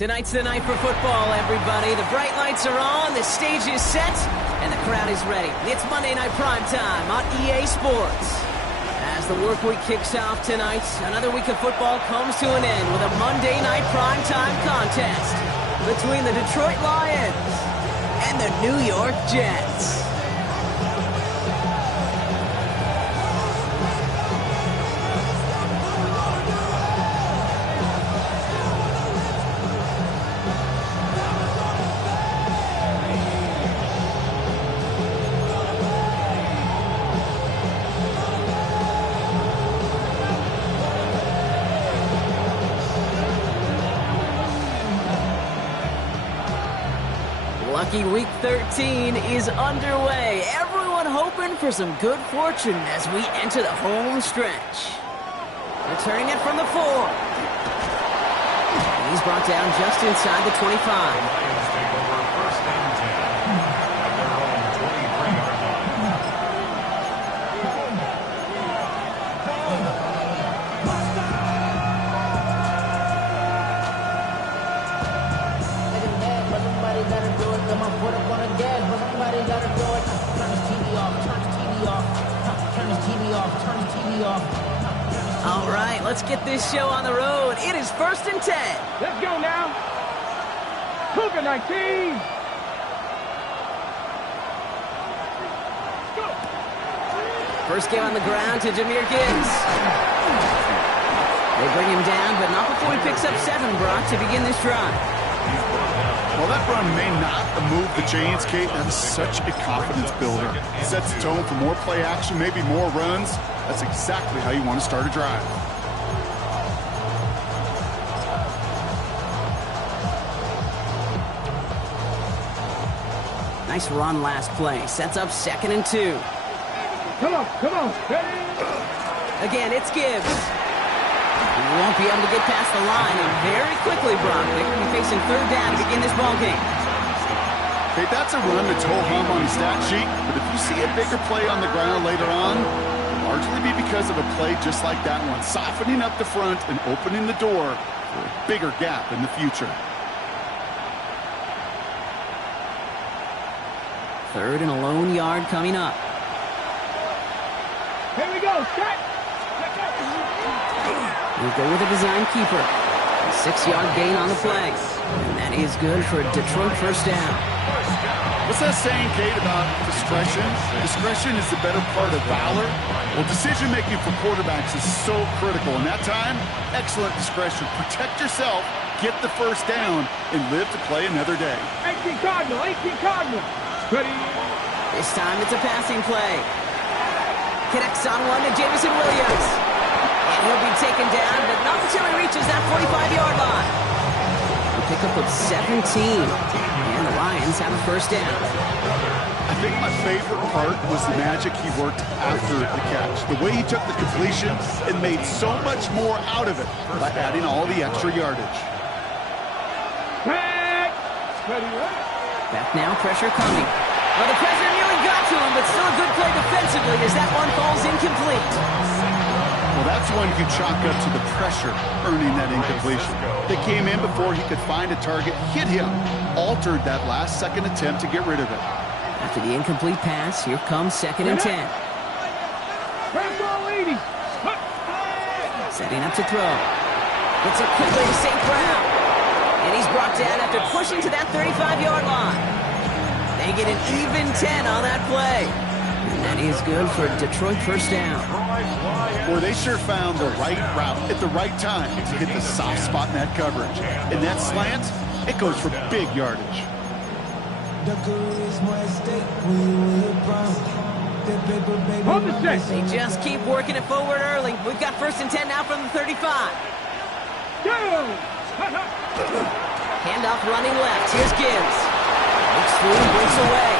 Tonight's the night for football, everybody. The bright lights are on, the stage is set, and the crowd is ready. It's Monday Night Prime Time on EA Sports. As the work week kicks off tonight, another week of football comes to an end with a Monday Night Prime Time contest between the Detroit Lions and the New York Jets. Lucky Week 13 is underway. Everyone hoping for some good fortune as we enter the home stretch. Returning it from the 4. And he's brought down just inside the 25. All right, let's get this show on the road. It is 1st and 10. Let's go now. Cougar 19. Go. First game on the ground to Jahmyr Gibbs. They bring him down, but not before he picks up 7, Brock, to begin this drive. Well, that run may not move the chains, Kate. That's such a confidence builder. It sets the tone for more play action, maybe more runs. That's exactly how you want to start a drive. Nice run last play. Sets up 2nd and 2. Come on. Ready? Again, it's Gibbs. He won't be able to get past the line, and very quickly, Brock, they will be facing 3rd down to begin this ballgame. Hey, that's a run that's ho-hum on the stat sheet, but if you see a bigger play on the ground later on, it'll largely be because of a play just like that one, softening up the front and opening the door for a bigger gap in the future. 3rd and a lone yard coming up. Here we go. Set. We'll go with a design keeper. A 6-yard gain on the play. And that is good for a Detroit first down. What's that saying, Kate, about discretion? Discretion is the better part of valor. Well, decision-making for quarterbacks is so critical. In that time, excellent discretion. Protect yourself, get the first down, and live to play another day. 18 Cardinal. Ready? This time it's a passing play. Connects on one to Jameson Williams. And he'll be taken down, but not until he reaches that 45-yard line. A pickup of 17. And the Lions have a first down. I think my favorite part was the magic he worked after the catch. The way he took the completion and made so much more out of it by adding all the extra yardage. Ready? Back now, pressure coming. Well, the pressure nearly got to him, but still a good play defensively as that one falls incomplete. Well, that's one you can chalk up to the pressure earning that incompletion. They came in before he could find a target, hit him, altered that last-second attempt to get rid of it. After the incomplete pass, here comes 2nd and 10. Setting up to throw. Gets it quickly to St. Brown. And he's brought down after pushing to that 35-yard line. They get an even 10 on that play. And that is good for a Detroit first down. Boy, they sure found the right route at the right time to hit the soft spot in that coverage. And that slant, it goes for big yardage. They just keep working it forward early. We've got 1st and 10 now from the 35. Handoff running left. Here's Gibbs. Looks through and breaks away.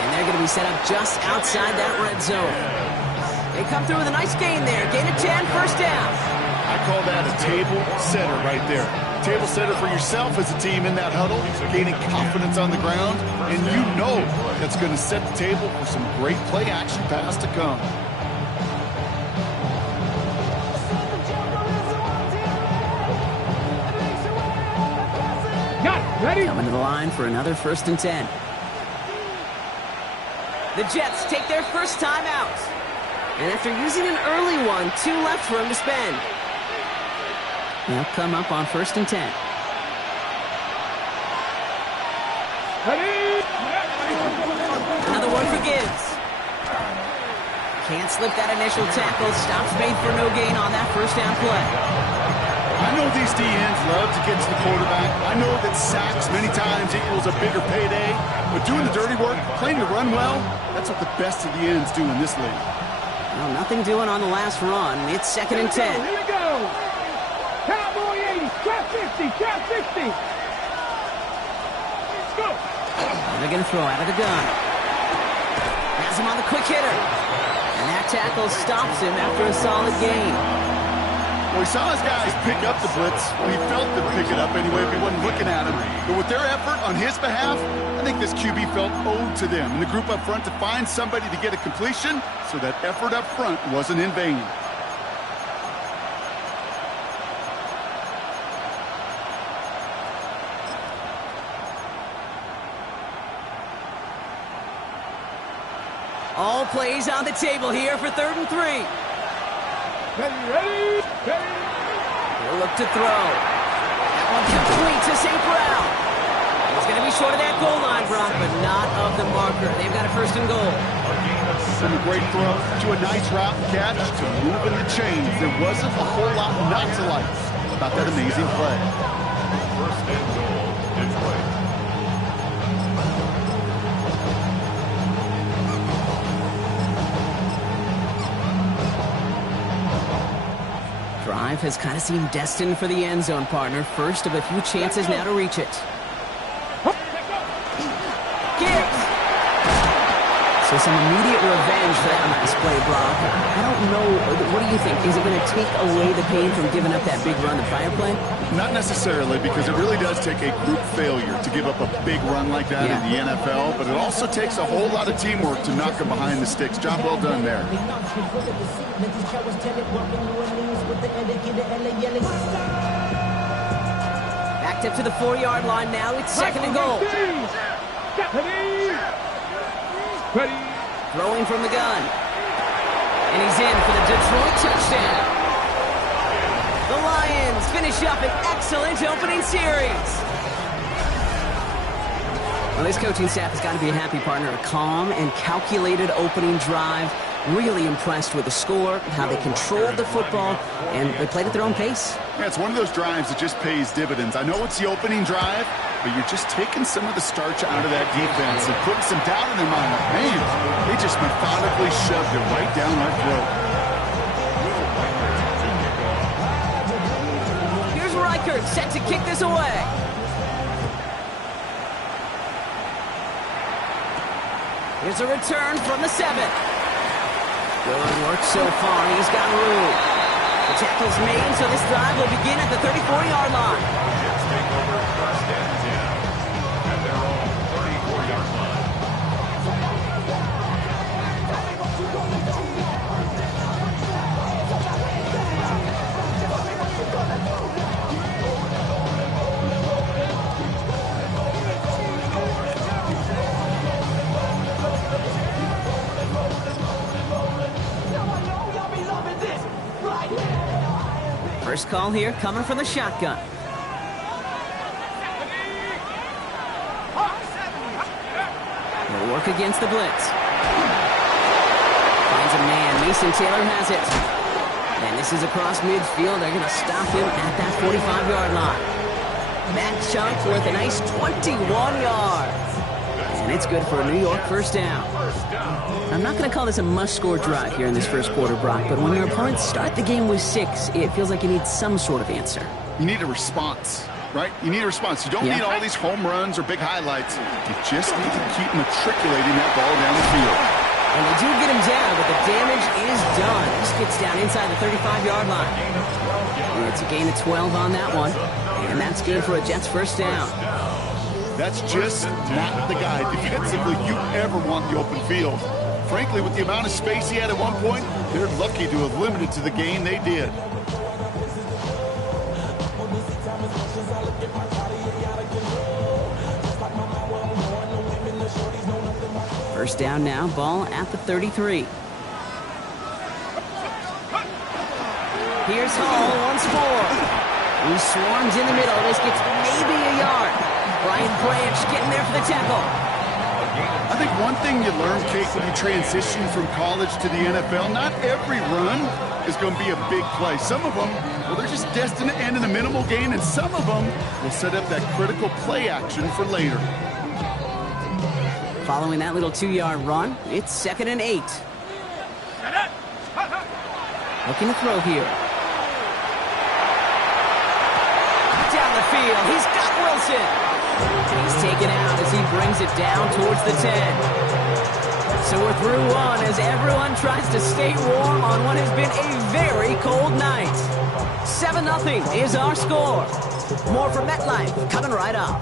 And they're going to be set up just outside that red zone. They come through with a nice gain there. Gain of 10, first down. I call that a table setter right there. Table setter for yourself as a team in that huddle, gaining confidence on the ground, and you know that's going to set the table for some great play action pass to come. Got it. Ready? Coming to the line for another 1st and 10. The Jets take their first time out. And after using an early one, 2 left for him to spend. They'll come up on 1st and 10. Ready? Another one for Gibbs. Can't slip that initial tackle. Stops made for no gain on that 1st down play. I know these DNs love to get to the quarterback. I know that sacks many times equals a bigger payday. But doing the dirty work, playing to run well, that's what the best of the ends do in this league. Well, nothing doing on the last run. It's 2nd and 10. Here we go. Cowboy 80. Trap 50. Trap 50. Let's go. They're going to throw out of the gun. Has him on the quick hitter. And that tackle stops him after a solid gain. Well, he saw his guys pick up the blitz. Well, he felt them pick it up anyway if he wasn't looking at him. But with their effort on his behalf, I think this QB felt owed to them and the group up front to find somebody to get a completion, so that effort up front wasn't in vain. All plays on the table here for 3rd and 3. Ready? He'll look to throw. That one complete to St. Brown. He's going to be short of that goal line, Brock, but not of the marker. They've got a 1st and goal. From a great throw to a nice route and catch to moving the chains. There wasn't a whole lot not to like about that amazing play. 1st and goal, Detroit. Drive has kind of seemed destined for the end zone, partner. First of a few chances now to reach it. Gibbs! So some immediate revenge for that nice play, Brock. I don't know, what do you think? Is it going to take away the pain from giving up that big run and fire play? Not necessarily, because it really does take a group failure to give up a big run like that in the NFL, but it also takes a whole lot of teamwork to knock them behind the sticks. Job well done there. Backed up to the 4-yard line now. It's 2nd and goal. Ready? Throwing from the gun. And he's in for the Detroit touchdown. The Lions finish up an excellent opening series. Well, this coaching staff has got to be a happy partner. A calm and calculated opening drive. Really impressed with the score, how they controlled the football, and they played at their own pace. Yeah, it's one of those drives that just pays dividends. I know it's the opening drive, but you're just taking some of the starch out of that defense and putting some doubt in their mind. Man, they just methodically shoved it right down our throat. Here's Reichert set to kick this away. Here's a return from the 7. Good work so far. He's got room. The tackle's made, so this drive will begin at the 34-yard line. Jets take over 1st and 10 at their own 34-yard line. First call here coming from the shotgun. He'll work against the blitz. Finds a man. Mason Taylor has it. And this is across midfield. They're going to stop him at that 45-yard line. That chunk worth a nice 21 yards. And it's good for a New York 1st down. I'm not going to call this a must-score drive here in this first quarter, Brock, but when your opponents start the game with 6, it feels like you need some sort of answer. You need a response, right? You need a response. You don't need all these home runs or big highlights. You just need to keep matriculating that ball down the field. And they do get him down, but the damage is done. Just gets down inside the 35-yard line. And it's a gain of 12 on that one, and that's good for a Jets 1st down. That's just not the guy defensively you ever want the open field. Frankly, with the amount of space he had at one point, they're lucky to have limited to the gain they did. First down now, ball at the 33. Here's Hall once more. He swarms in the middle. This gets maybe a yard. Brian Branch getting there for the tackle. I think one thing you learn, Kate, when you transition from college to the NFL, not every run is going to be a big play. Some of them, well, they're just destined to end in a minimal gain, and some of them will set up that critical play action for later. Following that little 2-yard run, it's 2nd and 8. Looking to throw here. Down the field, he's got Wilson. And he's taken out as he brings it down towards the 10. So we're through one as everyone tries to stay warm on what has been a very cold night. 7-0 is our score. More from MetLife coming right up.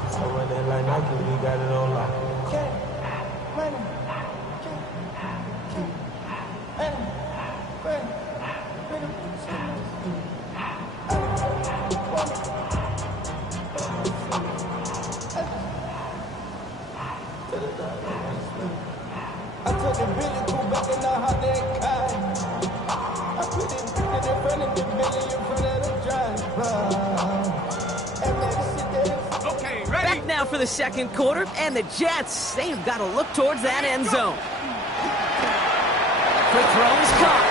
Back now for the second quarter, and the Jets, they have got to look towards that end zone. Quick throw is caught,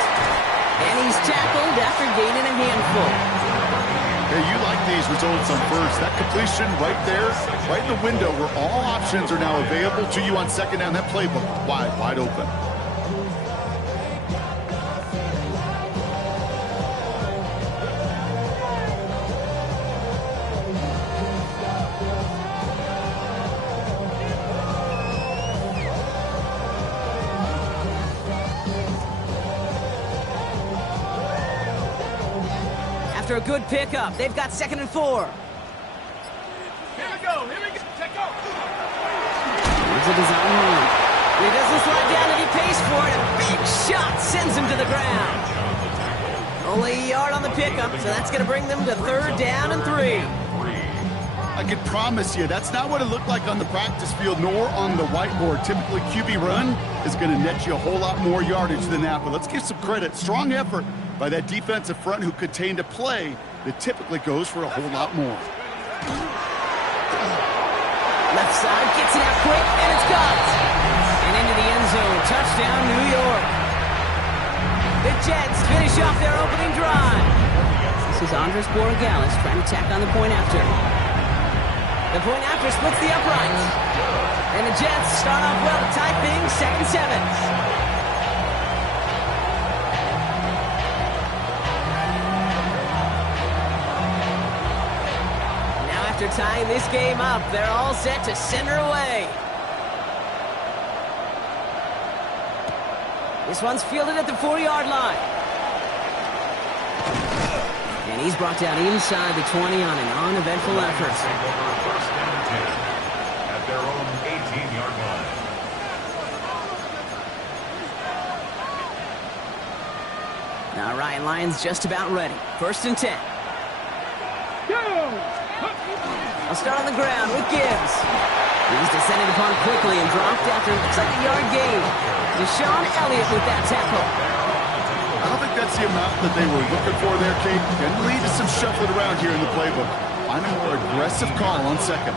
and he's tackled after gaining a handful. Hey, you like these results on first. That completion right there, right in the window where all options are now available to you on second down. That playbook wide open. After a good pickup, they've got 2nd and 4. Here we go. Take off. Here's a design run. He doesn't slide down and he pays for it. A big shot sends him to the ground. Only a yard on the pickup, so that's going to bring them to 3rd down and 3. I can promise you, that's not what it looked like on the practice field nor on the whiteboard. Typically, QB run is going to net you a whole lot more yardage than that. But let's give some credit. Strong effort by that defensive front who contained a play that typically goes for a whole lot more. Left side gets it out quick, and it's got. And into the end zone. Touchdown, New York. The Jets finish off their opening drive. This is Andres Borregales trying to tack on the point after. The point after splits the uprights. And the Jets start off well to tie things 2nd and 7. Now after tying this game up, they're all set to center away. This one's fielded at the 4-yard line. And he's brought down inside the 20 on an uneventful effort. First down and 10 at their own 18-yard line. Now Ryan Lyons just about ready. 1st and 10. I'll start on the ground with Gibbs. He's descended upon quickly and dropped after looks like a yard gain. Deshaun Elliott with that tackle. I don't think that's the amount that they were looking for there, Kate. Can lead to some shuffling around here in the playbook. Find a more aggressive call on second.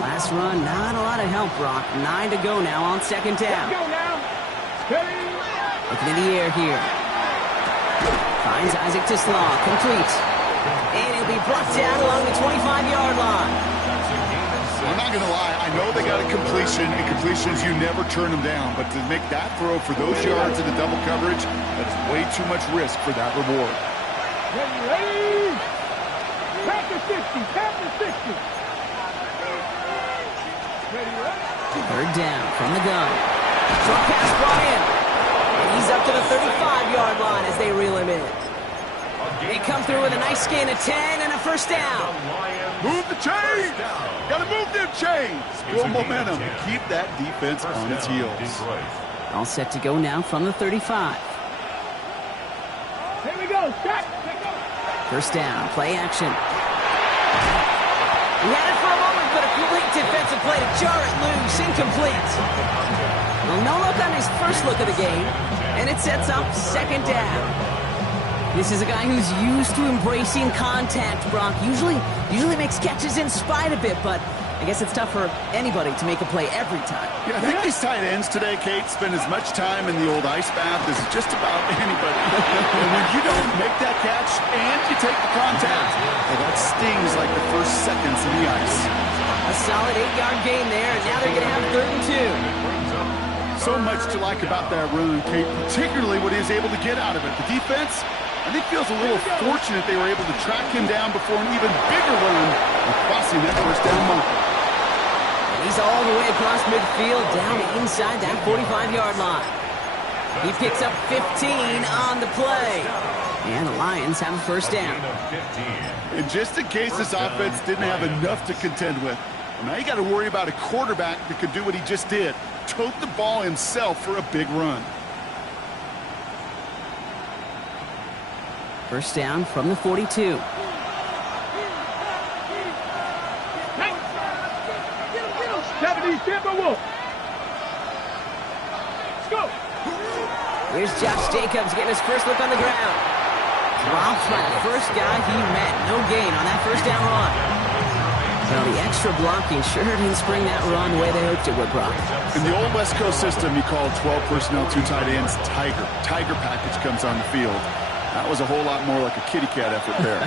Last run, not a lot of help, Brock. 9 to go now on 2nd down. Looking in the air here. Finds Isaac Tislaw, complete. And he'll be brought down along the 25-yard line. I'm not going to lie. I know they got a completion, and completions, you never turn them down. But to make that throw for those yards in the double coverage, that's way too much risk for that reward. Ready? Tap the 60. Ready? 3rd down from the gun. Short pass, Brian. And he's up to the 35-yard line as they reel him in. They come through with a nice gain of 10 and a 1st down. Move the chains! Gotta move them chains! Build momentum and keep that defense on its heels. All set to go now from the 35. Here we go. Stop. 1st down, play action. He had it for a moment, but a complete defensive play to jar it loose, incomplete. Well, no look on his first look of the game, and it sets up second down. This is a guy who's used to embracing contact, Brock. Usually makes catches in spite of it, but I guess it's tough for anybody to make a play every time. Yeah, I think these tight ends today, Kate, spend as much time in the old ice bath as just about anybody. And when you don't make that catch and you take the contact, well, that stings like the first seconds in the ice. A solid 8-yard gain there, and now they're going to have 3rd and 2. So much to like about that run, Kate, particularly what he was able to get out of it. The defense, I think, feels a little fortunate they were able to track him down before an even bigger run of crossing that first down marker. And he's all the way across midfield, down inside that 45-yard line. He picks up 15 on the play. And the Lions have a first down. And just in case this offense didn't have enough to contend with, now you got to worry about a quarterback that could do what he just did, tote the ball himself for a big run. First down from the 42. Here's Josh Jacobs getting his first look on the ground. Dropped by the first guy he met. No gain on that first down run. Well, the extra blocking sure didn't spring that run the way they hoped it would, Brock. In the old West Coast system, you called 12 personnel, 2 tight ends, Tiger. Tiger package comes on the field. That was a whole lot more like a kitty cat effort there.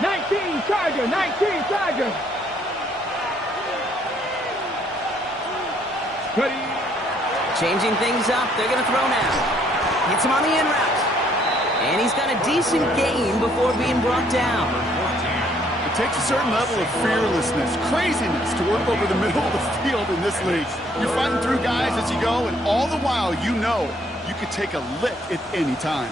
19 Tiger, 19 Tiger. Changing things up. They're going to throw now. Hits him on the in route. And he's got a decent gain before being brought down. It takes a certain level of fearlessness, craziness to work over the middle of the field in this league. You're fighting through guys as you go, and all the while you know you could take a lick at any time.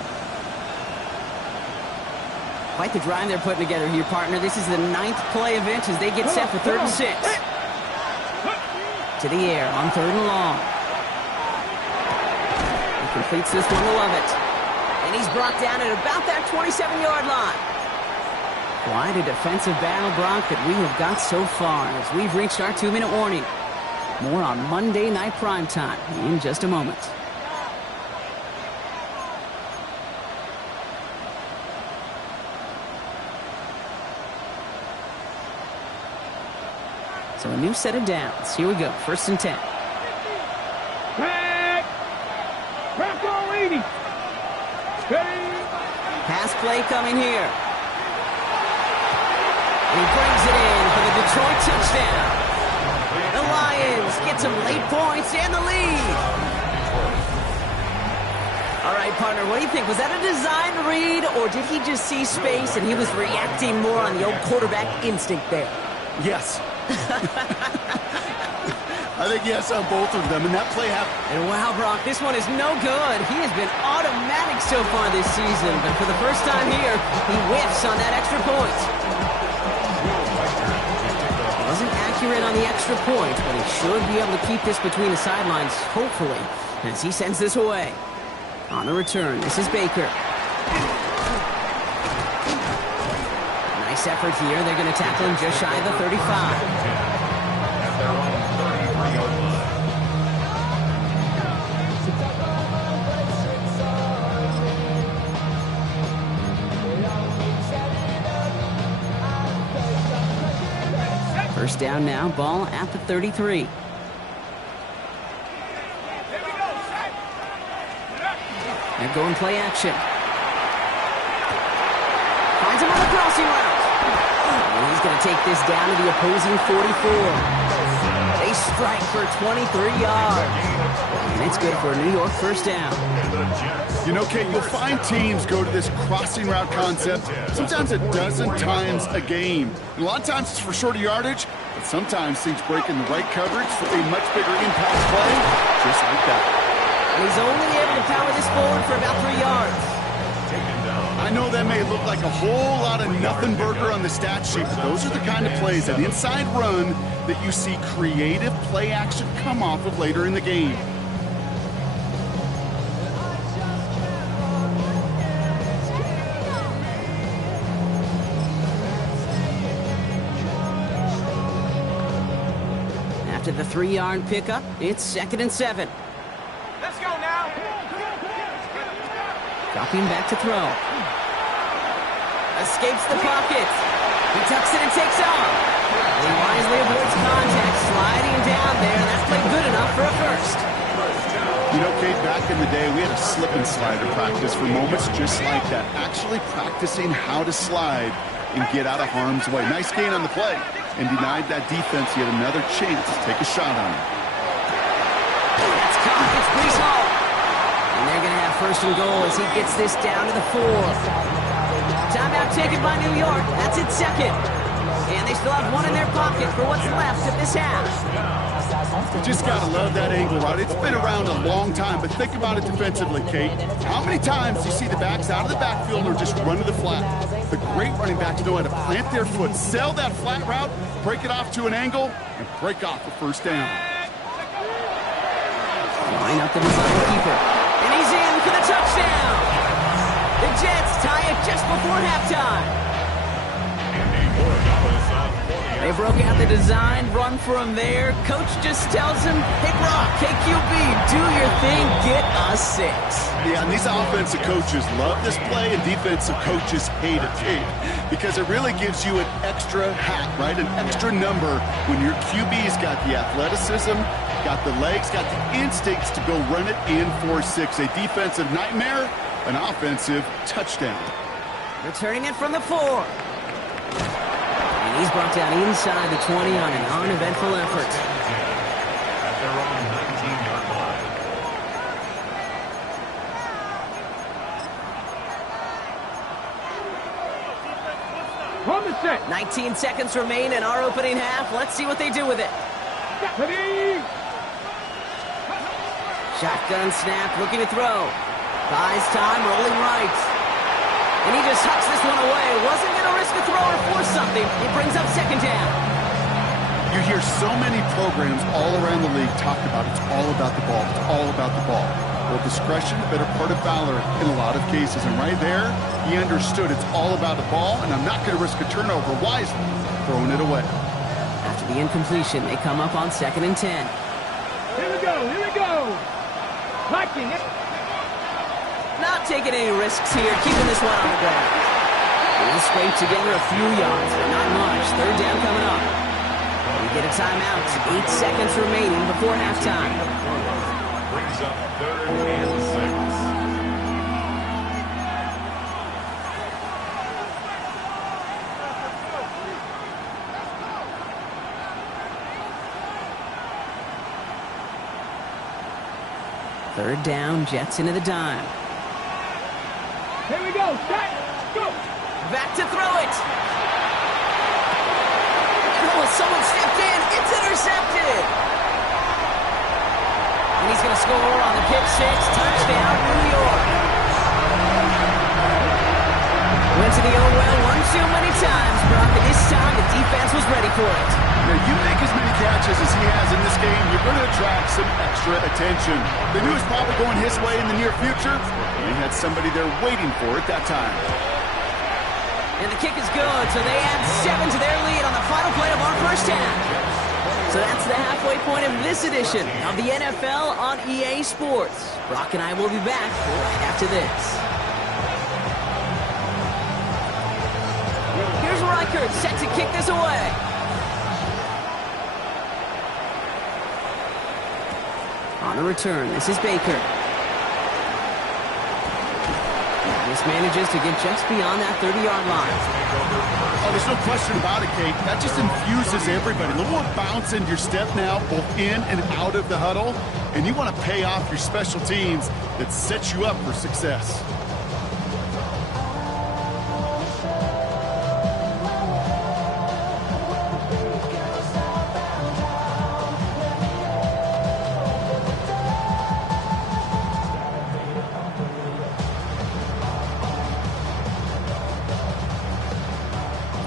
Quite the drive they're putting together here, partner. This is the 9th play of it as they get set for 3rd and 6. To the air on 3rd and long. He completes this one to Lovett. And he's brought down at about that 27-yard line. Quite a defensive battle, Brock, that we have got so far as we've reached our 2-minute warning. More on Monday Night Primetime in just a moment. So a new set of downs. Here we go. 1st and 10. Back. Back on 80. Pass play coming here. And he brings it in for the Detroit touchdown. The Lions get some late points and the lead. All right, partner, what do you think? Was that a design read, or did he just see space and he was reacting more on the old quarterback instinct there? Yes. I think yes on both of them, and that play happened. And wow, Brock, this one is no good. He has been automatic so far this season, but for the first time here, he whiffs on that extra point. He wasn't accurate on the extra point, but he should be able to keep this between the sidelines, hopefully, as he sends this away. On the return, this is Baker. Nice effort here. They're going to tackle him just shy of the 35. At their own 33-yard line. First down now, ball at the 33. They're going play action. Finds him on the crossing route. And he's going to take this down to the opposing 44. They strike for 23 yards. And it's good for a New York first down. You know, Kate, you'll find teams go to this crossing route concept sometimes a dozen times a game. And a lot of times it's for shorter yardage, but sometimes teams break in the right coverage for a much bigger impact play, just like that. And he's only able to power this forward for about 3 yards. I know that may look like a whole lot of nothing burger on the stat sheet, but those are the kind of plays, that inside run, that you see creative play action come off of later in the game. After the 3-yard pickup, it's 2nd and 7. Let's go now. Dropping back to throw. Escapes the pocket. He tucks it and takes off. He wisely avoids contact, sliding down there. That's played good enough for a first. You know, Kate, back in the day, we had a slip and slider practice for moments just like that. Actually practicing how to slide and get out of harm's way. Nice gain on the play, and denied that defense yet another chance to take a shot on him. That's caught. It's Breece Hall. And they're going to have 1st and goal as he gets this down to the 4. Timeout taken by New York. That's its 2nd. And they still have 1 in their pocket for what's left of this half. You just got to love that angle route. It's been around a long time, but think about it defensively, Kate. How many times do you see the backs out of the backfield or just run to the flat? The great running backs know how to plant their foot, sell that flat route, break it off to an angle, and break off a 1st down. Line up the design keeper. And he's in for the touchdown. The Jets tie it just before halftime. They broke out the design, run for him there. Coach just tells him, hey, Brock, KQB, do your thing, get us 6. Yeah, and these offensive coaches love this play, and defensive coaches hate it, Kate, because it really gives you an extra hat, right? An extra number when your QB's got the athleticism, got the legs, got the instincts to go run it in for 6. A defensive nightmare, an offensive touchdown. Returning it from the 4. He's brought down inside the 20 on an uneventful effort. At their own 19-yard line. Run the set. 19 seconds remain in our opening half. Let's see what they do with it. Ready. Shotgun snap, looking to throw. Buys time, rolling right. And he just hucks this one away. Wasn't going to risk a throw or force something. It brings up 2nd down. You hear so many programs all around the league talk about it's all about the ball. It's all about the ball. Well, discretion, a better part of valor in a lot of cases. And right there, he understood it's all about the ball, and I'm not going to risk a turnover wisely, throwing it away. After the incompletion, they come up on 2nd and 10. Here we go. Here we go. Liking it. Not taking any risks here, keeping this one on the ground. He'll scrape together a few yards, but not much. 3rd down coming up. We get a timeout. 8 seconds remaining before halftime. Brings up 3rd and 6. 3rd down, Jets into the dime. Here we go. Set. Go. Back to throw it. Oh, someone stepped in. It's intercepted. And he's going to score on the pick 6. Touchdown, New York. Went to the old well one too many times, Brock, but this time the defense was ready for it. Now, you make as many catches as he has in this game, you're going to attract some extra attention. They knew it was probably going his way in the near future. He had somebody there waiting for it that time. And the kick is good, so they add 7 to their lead on the final play of our first half. So that's the halfway point of this edition of the NFL on EA Sports. Brock and I will be back right after this. Here's Reichert set to kick this away. On a return, this is Baker. This manages to get just beyond that 30-yard line. Oh, there's no question about it, Kate. That just infuses everybody. A little more bounce in your step now, both in and out of the huddle. And you want to pay off your special teams that set you up for success.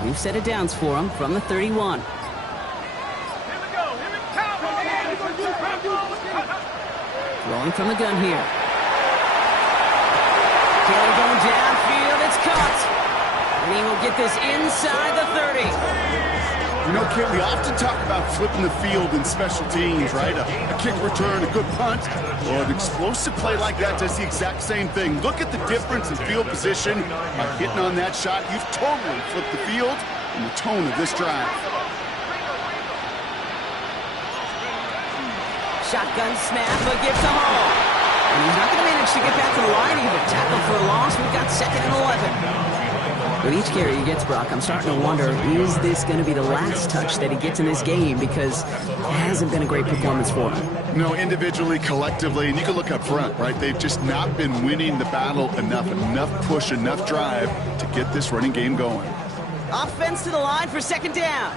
We've set it downs for him from the 31. Throwing from the gun here. Taylor going downfield. It's caught. And he will get this inside the 30. You know, Kit, we often talk about flipping the field in special teams, right? A kick return, a good punt. Well, an explosive play like that does the exact same thing. Look at the difference in field position. By hitting on that shot, you've totally flipped the field and the tone of this drive. Shotgun snap, but gives to Hall. And he's not going to manage to get back to the line either. Tackle for a loss. We've got 2nd and 11. With each carry he gets, Brock, I'm starting to wonder, is this going to be the last touch that he gets in this game? Because it hasn't been a great performance for him. No, individually, collectively, and you can look up front, right? They've just not been winning the battle enough push, enough drive to get this running game going. Offense to the line for 2nd down.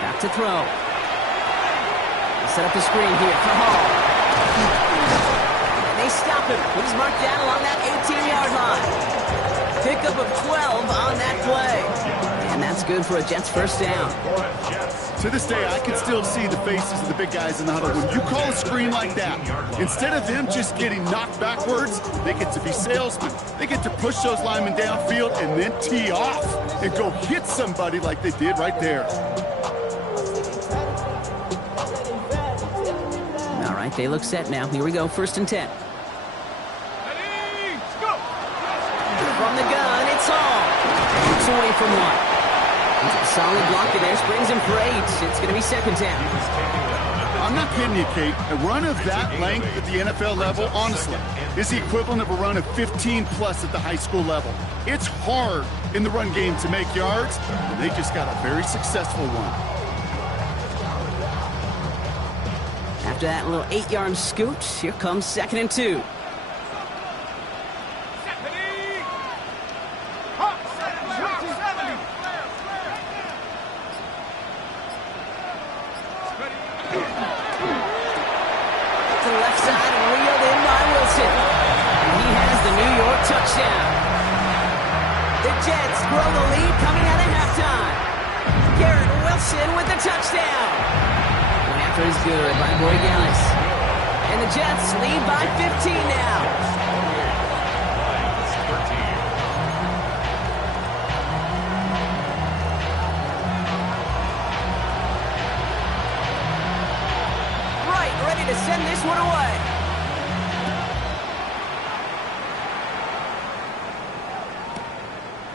Back to throw. Set up the screen here for Hall. And they stop him. He's marked down along that 18-yard line. Pickup of 12 on that play. And that's good for a Jets first down. To this day, I can still see the faces of the big guys in the huddle. When you call a screen like that, instead of them just getting knocked backwards, they get to be salesmen. They get to push those linemen downfield and then tee off and go hit somebody like they did right there. All right, they look set now. Here we go, 1st and 10. From the gun, it's Hall. It's away from one. It's a solid block in there, springs him for 8. It's going to be 2nd down. I'm not kidding you, Kate. A run of that length at the NFL level, honestly, is the equivalent of a run of 15-plus at the high school level. It's hard in the run game to make yards, and they just got a very successful one. After that little 8-yard scoot, here comes 2nd and 2. Touchdown. The Jets grow the lead coming out of halftime. Garrett Wilson with the touchdown. Going after is good by Borregales. And the Jets lead by 15 now. Right, ready to send this one away.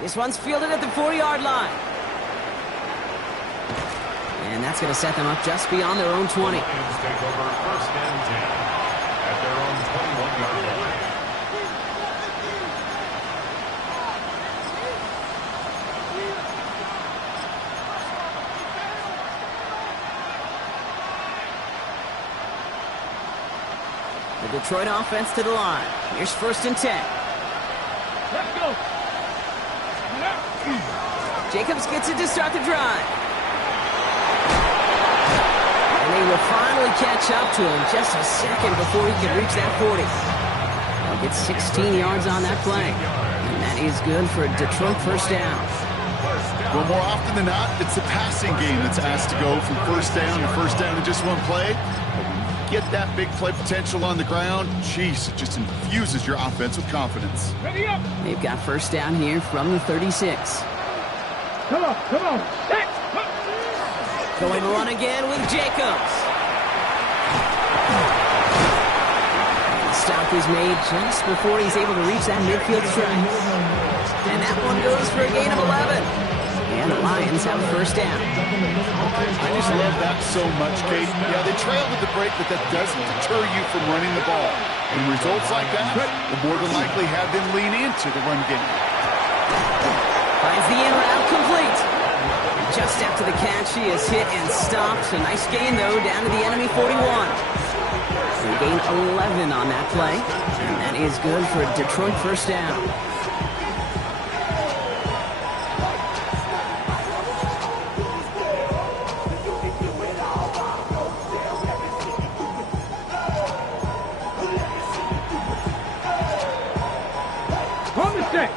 This one's fielded at the 4-yard line. And that's going to set them up just beyond their own 20. Take over 1st and 10 at their own 21-yard line. The Detroit offense to the line. Here's 1st and 10. Let's go. Jacobs gets it to start the drive. And they will finally catch up to him just a second before he can reach that 40. They'll get 16 yards on that play. And that is good for a Detroit first down. Well, more often than not, it's the passing game that's asked to go from first down in just one play. But when you get that big play potential on the ground, geez, it just infuses your offense with confidence. Ready up. They've got first down here from the 36. Come on, come on. Set. Going to run again with Jacobs. The stop is made just before he's able to reach that midfield strike. And that one goes for a gain of 11. And the Lions have a first down. I just love that so much, Kate. Yeah, they trailed at the break, but that doesn't deter you from running the ball. And results like that will more than likely have them lean into the run game. Finds the in route complete. Just after the catch, he is hit and stopped. A nice gain, though, down to the enemy 41. They gain 11 on that play. And that is good for a Detroit first down. On the set.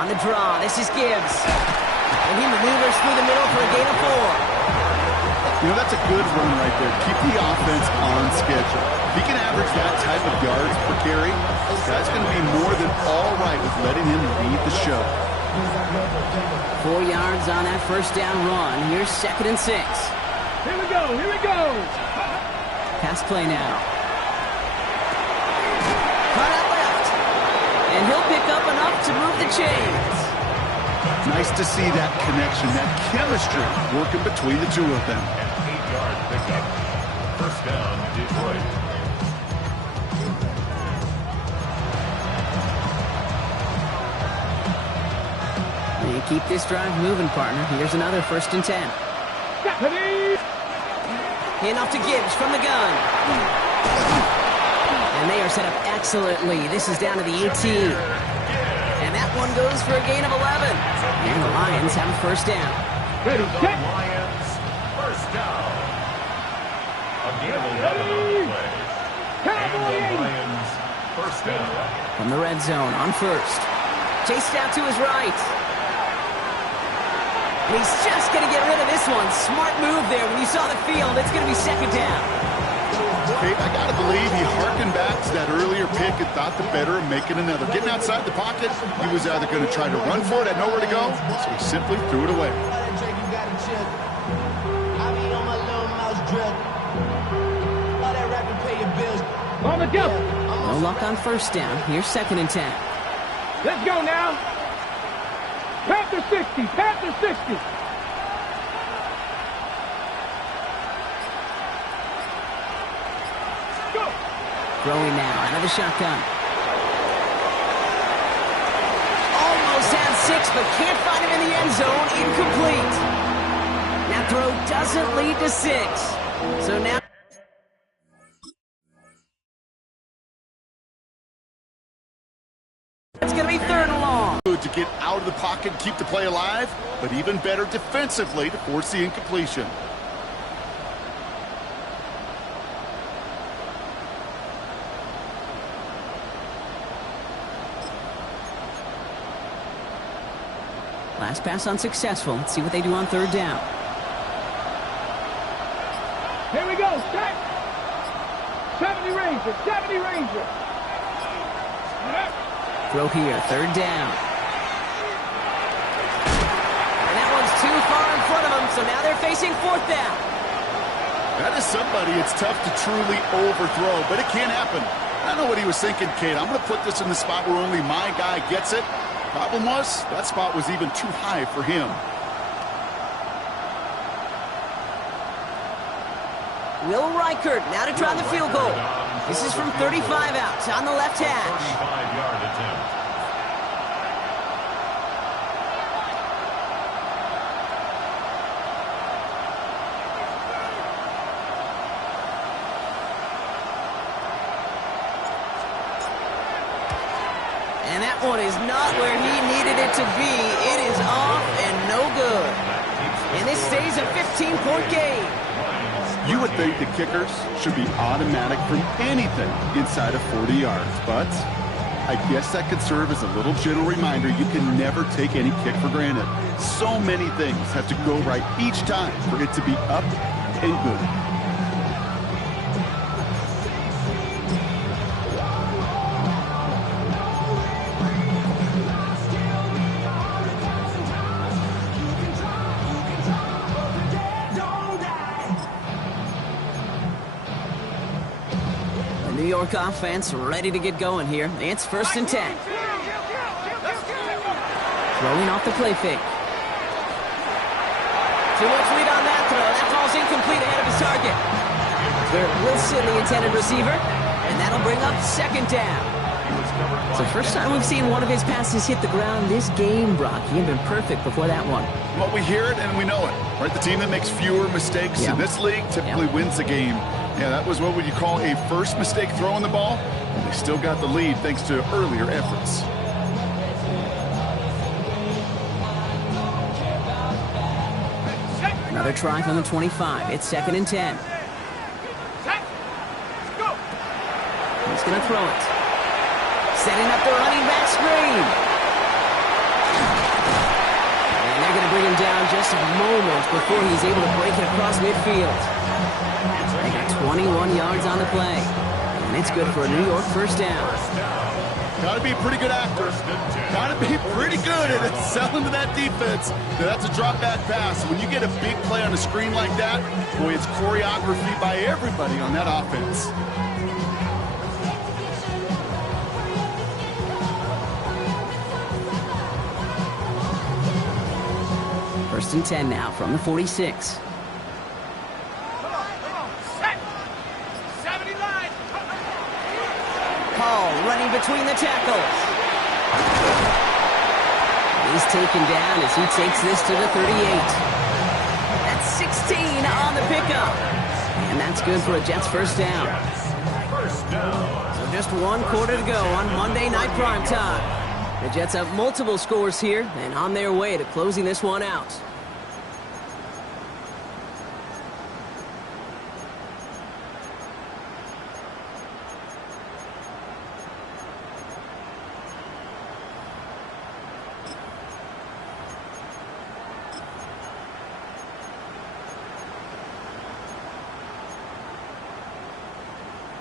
On the draw, this is Gibbs. And he maneuvers through the middle for a gain of 4. You know, that's a good run right there. Keep the offense on schedule. If he can average that type of yards per carry, this guy's going to be more than all right with letting him lead the show. 4 yards on that first down run. Here's 2nd and 6. Here we go, here we go. Pass play now. Cut out left. And he'll pick up enough to move the chains. Nice to see that connection, that chemistry working between the two of them. An 8-yard pickup. First down, Detroit. And keep this drive moving, partner. Here's another 1st and 10. Hand off to Gibbs from the gun. And they are set up excellently. This is down to the 18. And that one goes for a gain of 11. And the Lions have a 1st down. Ready, set. Lions, first down. A gain of 11 on the play. And the Lions, first down. From the red zone on 1st. Chased out to his right. He's just going to get rid of this one. Smart move there. When you saw the field, it's going to be 2nd down. Hey, I got to believe he harkened back to that earlier pick and thought the better of making another. Getting outside the pocket, he was either going to try to run for it, had nowhere to go, so he simply threw it away. On the jump. No luck on 1st down. Here's 2nd and 10. Let's go now. Panther 60, Panther 60. Go. Throwing now out of the shotgun. Almost had 6, but can't find him in the end zone. Incomplete. That throw doesn't lead to 6. So now it's going to be 3rd and long. To get out of the pocket, keep the play alive, but even better defensively to force the incompletion. Last pass unsuccessful. Let's see what they do on 3rd down. Here we go, set. 70 Ranger, 70 Ranger. Throw here, 3rd down. And that one's too far in front of them, so now they're facing 4th down. That is somebody it's tough to truly overthrow, but it can happen. I know what he was thinking, Kate. I'm going to put this in the spot where only my guy gets it. Problem was, that spot was even too high for him. Will Reichert now to try the field goal. This is from 35 out on the left hash. 35-yard attempt. And that one is not where he needed it to be. It is off and no good. And this stays a 15-point game. You would think the kickers should be automatic from anything inside of 40 yards, but I guess that could serve as a little gentle reminder you can never take any kick for granted. So many things have to go right each time for it to be up and good. New York offense ready to get going here. It's 1st and 10. Throwing off the play fake. Too much lead on that throw. That ball's incomplete ahead of his target. Garrett Wilson, the intended receiver, and that'll bring up 2nd down. It's the first time we've seen one of his passes hit the ground this game, Brock. He had been perfect before that one. Well, we hear it and we know it, right? The team that makes fewer mistakes in this league typically wins the game. Yeah, that was what would you call a first mistake throwing the ball, and they still got the lead thanks to earlier efforts. Another try from the 25. It's 2nd and 10. He's going to throw it. Setting up the running back screen. And they're going to bring him down just a moment before he's able to break it across midfield. They got 21 yards on the play, and it's good for a New York first down. Got to be a pretty good actor. Got to be pretty good at selling to that defense. That's a drop back pass. When you get a big play on a screen like that, boy, it's choreography by everybody on that offense. First and 10 now from the 46. Hall running between the tackles. He's taken down as he takes this to the 38. That's 16 on the pickup. And that's good for a Jets first down. So just 1 quarter to go on Monday Night Primetime. The Jets have multiple scores here and on their way to closing this one out.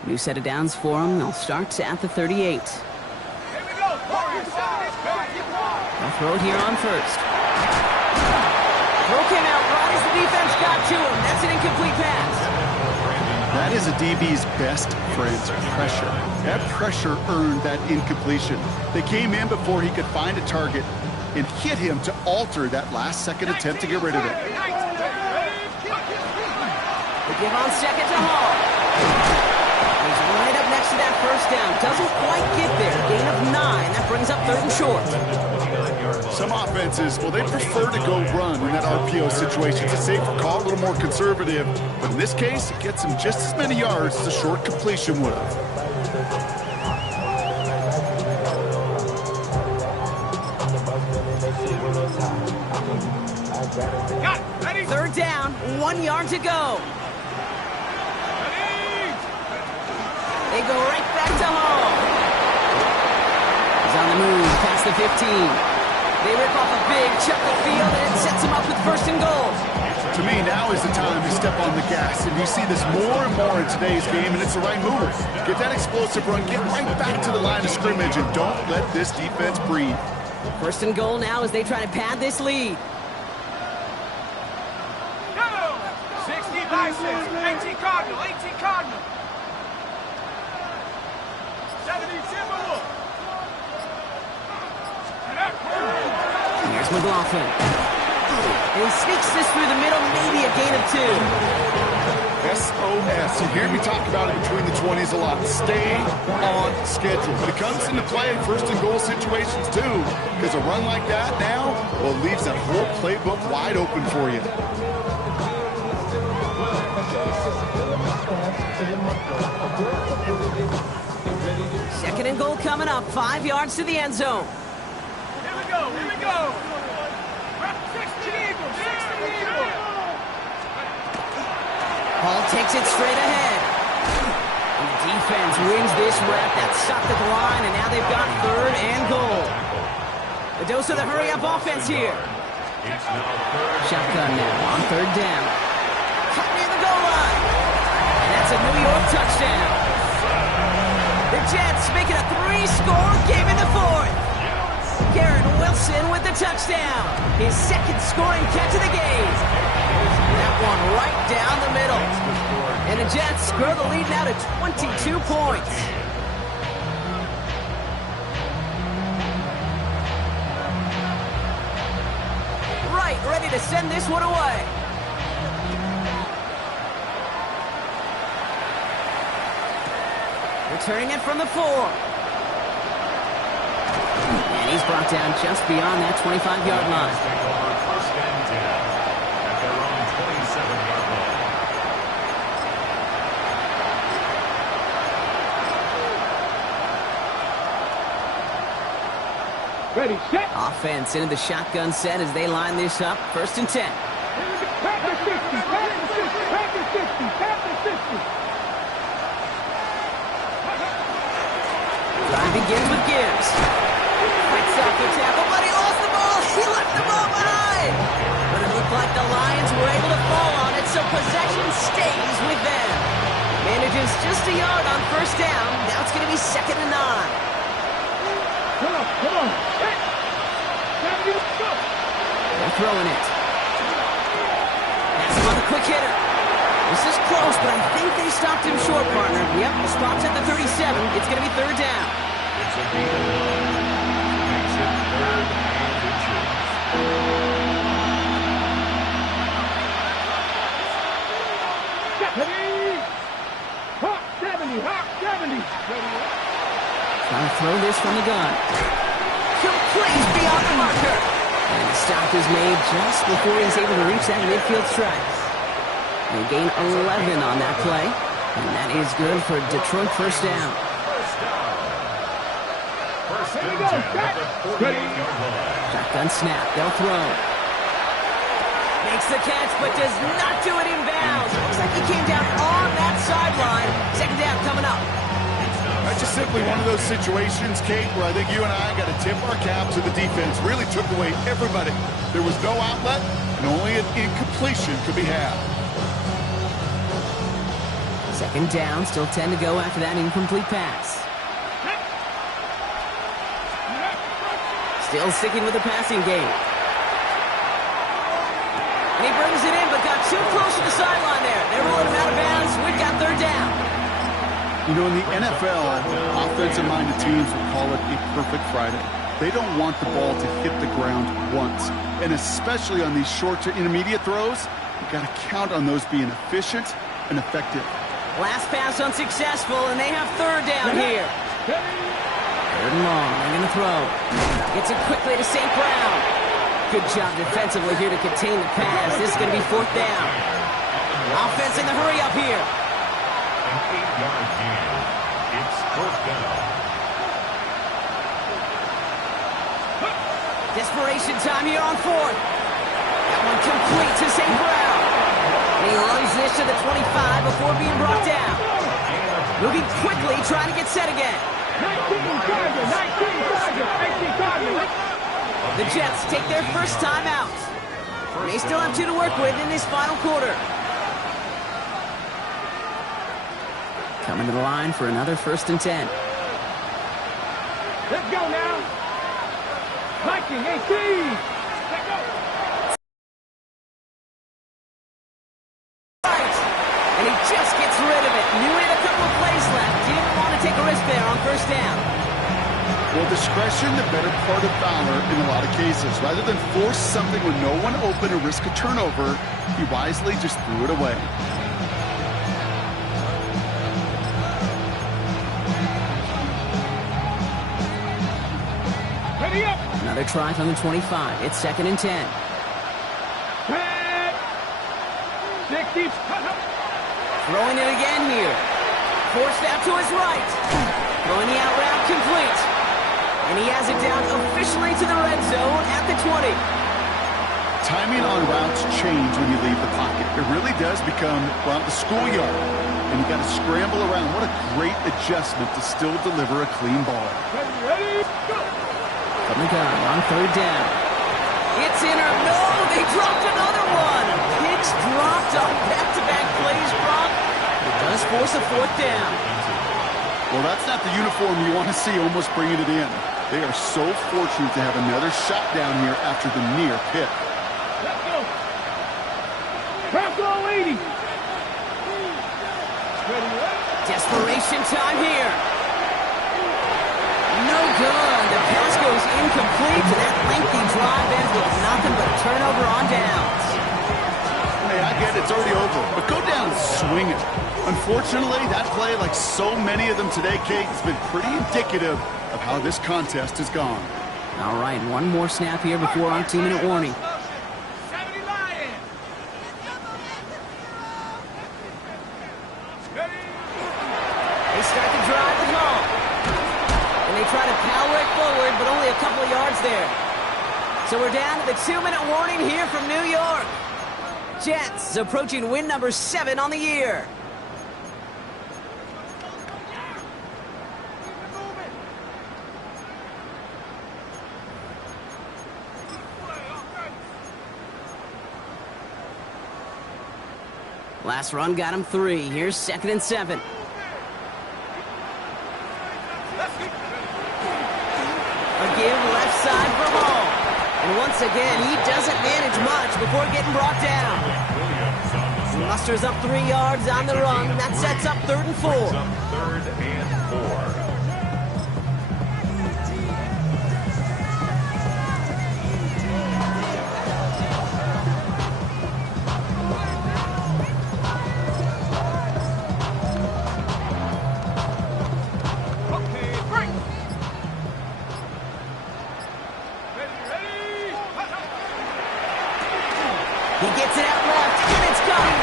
New set of downs for them. They'll start at the 38. They'll throw it here on first. Throw came out right as the defense got to him. That's an incomplete pass. That is a DB's best friend's pressure. That pressure earned that incompletion. They came in before he could find a target and hit him to alter that last-second attempt to get rid of it. They give on second to Hall. He's right up next to that first down. Doesn't quite get there. Gain of 9. That brings up 3rd and short. Some offenses, well, they prefer to go run in that RPO situation. It's a safer call, a little more conservative. But in this case, it gets him just as many yards as a short completion would have. Third down, 1 yard to go. They go right back to Hall. He's on the move past the 15. They rip off a big chunk of field, and it sets him up with 1st and goal. To me, now is the time to step on the gas. And you see this more and more in today's game, and it's the right move. Get that explosive run, get right back to the line of scrimmage, and don't let this defense breathe. 1st and goal now as they try to pad this lead. 60 license, 18 Cardinal, 18 Cardinal. 70 Timberwolf. Here's McLaughlin. And he sneaks this through the middle, maybe a gain of 2. SOS. You hear me talk about it between the 20s a lot. Stay on schedule. But it comes into play in 1st and goal situations too. Because a run like that now, well, leaves that whole playbook wide open for you. Second and goal coming up. 5 yards to the end zone. Here we go, here we go. 60 Eagles, 60 Eagles. Hall takes it straight ahead. The defense wins this rep. That stopped at the line, and now they've got 3rd and goal. A dose of the hurry-up offense here. Shotgun now on 3rd down. Cut near the goal line. And that's a New York touchdown. The Jets make it a 3-score game in the 4th. Garrett Wilson with the touchdown. His 2nd scoring catch of the game. That one right down the middle. And the Jets grow the lead now to 22 points. Right, ready to send this one away. Returning it from the 4. And he's brought down just beyond that 25-yard line. First and 10 at their own 27-yard line. Ready, set. Offense into the shotgun set as they line this up. 1st and 10. Pack the 60, pack the 60, pack the 60, pack the 60. Drive begins with Gibbs. Fights off the tackle, but he lost the ball. He left the ball behind. so possession stays with them. Manages just a yard on first down. Now it's going to be 2nd and 9. Come on. Hey. Go. They're throwing it. That's on the quick hitter. This is close, but I think they stopped him short, partner. Yep, the spot's at the 37. It's going to be 3rd down. It's a gain of 9. Makes it 3rd and inches. Hawk 70. Trying to throw this from the gun. Complete beyond the marker. And the stop is made just before he's able to reach that midfield strike. They gain 11 on that play. And that is good for Detroit first down. First and 10 at the 48-yard line. Shotgun snap. They'll throw. Makes the catch, but does not do it in bounds. Looks like he came down on that sideline. 2nd down coming up. That's just simply one of those situations, Kate, where I think you and I got to tip our cap to the defense. Really took away everybody. There was no outlet, and only an incompletion could be had. 2nd down, still 10 to go after that incomplete pass. Still sticking with the passing game. And he brings it in, but got too close to the sideline there. They're rolling him out of bounds. We've got 3rd down. You know, in the NFL, offensive-minded teams will call it a perfect Friday. They don't want the ball to hit the ground once. And especially on these short to intermediate throws, you've got to count on those being efficient and effective. Last pass unsuccessful, and they have 3rd down here. 3rd and long. They're going to throw. Gets it quickly to St. Brown. Good job defensively here to contain the pass. This is going to be 4th down. Offense in the hurry up here. An 8-yard gain. It's 4th down. Desperation time here on 4th. That one complete to St. Brown. And he runs this to the 25 before being brought down. Moving quickly, trying to get set again. 19 target. The Jets take their first time out. They still have 2 to work with in this final quarter. Coming to the line for another 1st and 10. Let's go now. Viking 18. Let's go. Right. And he just gets rid of it. Knew he had a couple of plays left. Didn't want to take a risk there on 1st down. Well, discretion, the better part of valor in a lot of cases. Rather than force something with no one open or risk a turnover, he wisely just threw it away. Ready up. Another try from the 25. It's 2nd and 10. 60. Throwing it again here. Forced out to his right. Throwing the out route complete. And he has it down officially to the red zone at the 20. Timing on routes change when you leave the pocket. It really does become, well, the schoolyard. And you got to scramble around. What a great adjustment to still deliver a clean ball. Ready, go. From the gun on 3rd down. It's in or no, they dropped another one. Hicks dropped on back-to-back plays, Brock. It does force a 4th down. Well, that's not the uniform you want to see almost bringing it in. They are so fortunate to have another shot down here after the near pick. Let's go. Bronco 80. Desperation time here. No good. The pass goes incomplete, and that lengthy drive ends with nothing but a turnover on downs. Hey, I get it. It's already over. But go down swinging. Unfortunately, that play, like so many of them today, Kate, has been pretty indicative of how this contest has gone. All right, one more snap here before our 2-minute warning. 70 Lions. They start the drive at home. And they try to power it forward, but only a couple of yards there. So we're down to the 2-minute warning here from New York. Jets approaching win number 7 on the year. Last run got him 3. Here's 2nd and 7. A give left side for Hall. And once again, he doesn't manage much before getting brought down. He musters up 3 yards on the run. That sets up 3rd and 4. Third and 4. He gets it out left, and it's gone.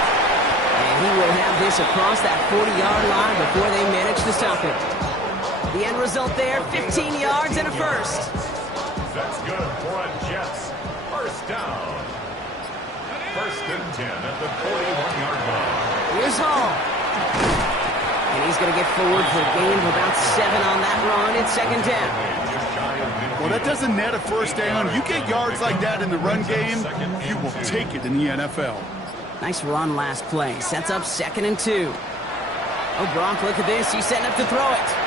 And he will have this across that 40-yard line before they manage to stop it. The end result there, 15 yards and a first. That's good for a Jets first down. 1st and 10 at the 41-yard line. Here's Hall. And he's going to get forward for a gain of about 7 on that run. It's 2nd down. Well, that doesn't net a first down. You get yards like that in the run game, you will take it in the NFL. Nice run last play. Sets up 2nd and 2. Oh, Gronk, look at this. He's setting up to throw it.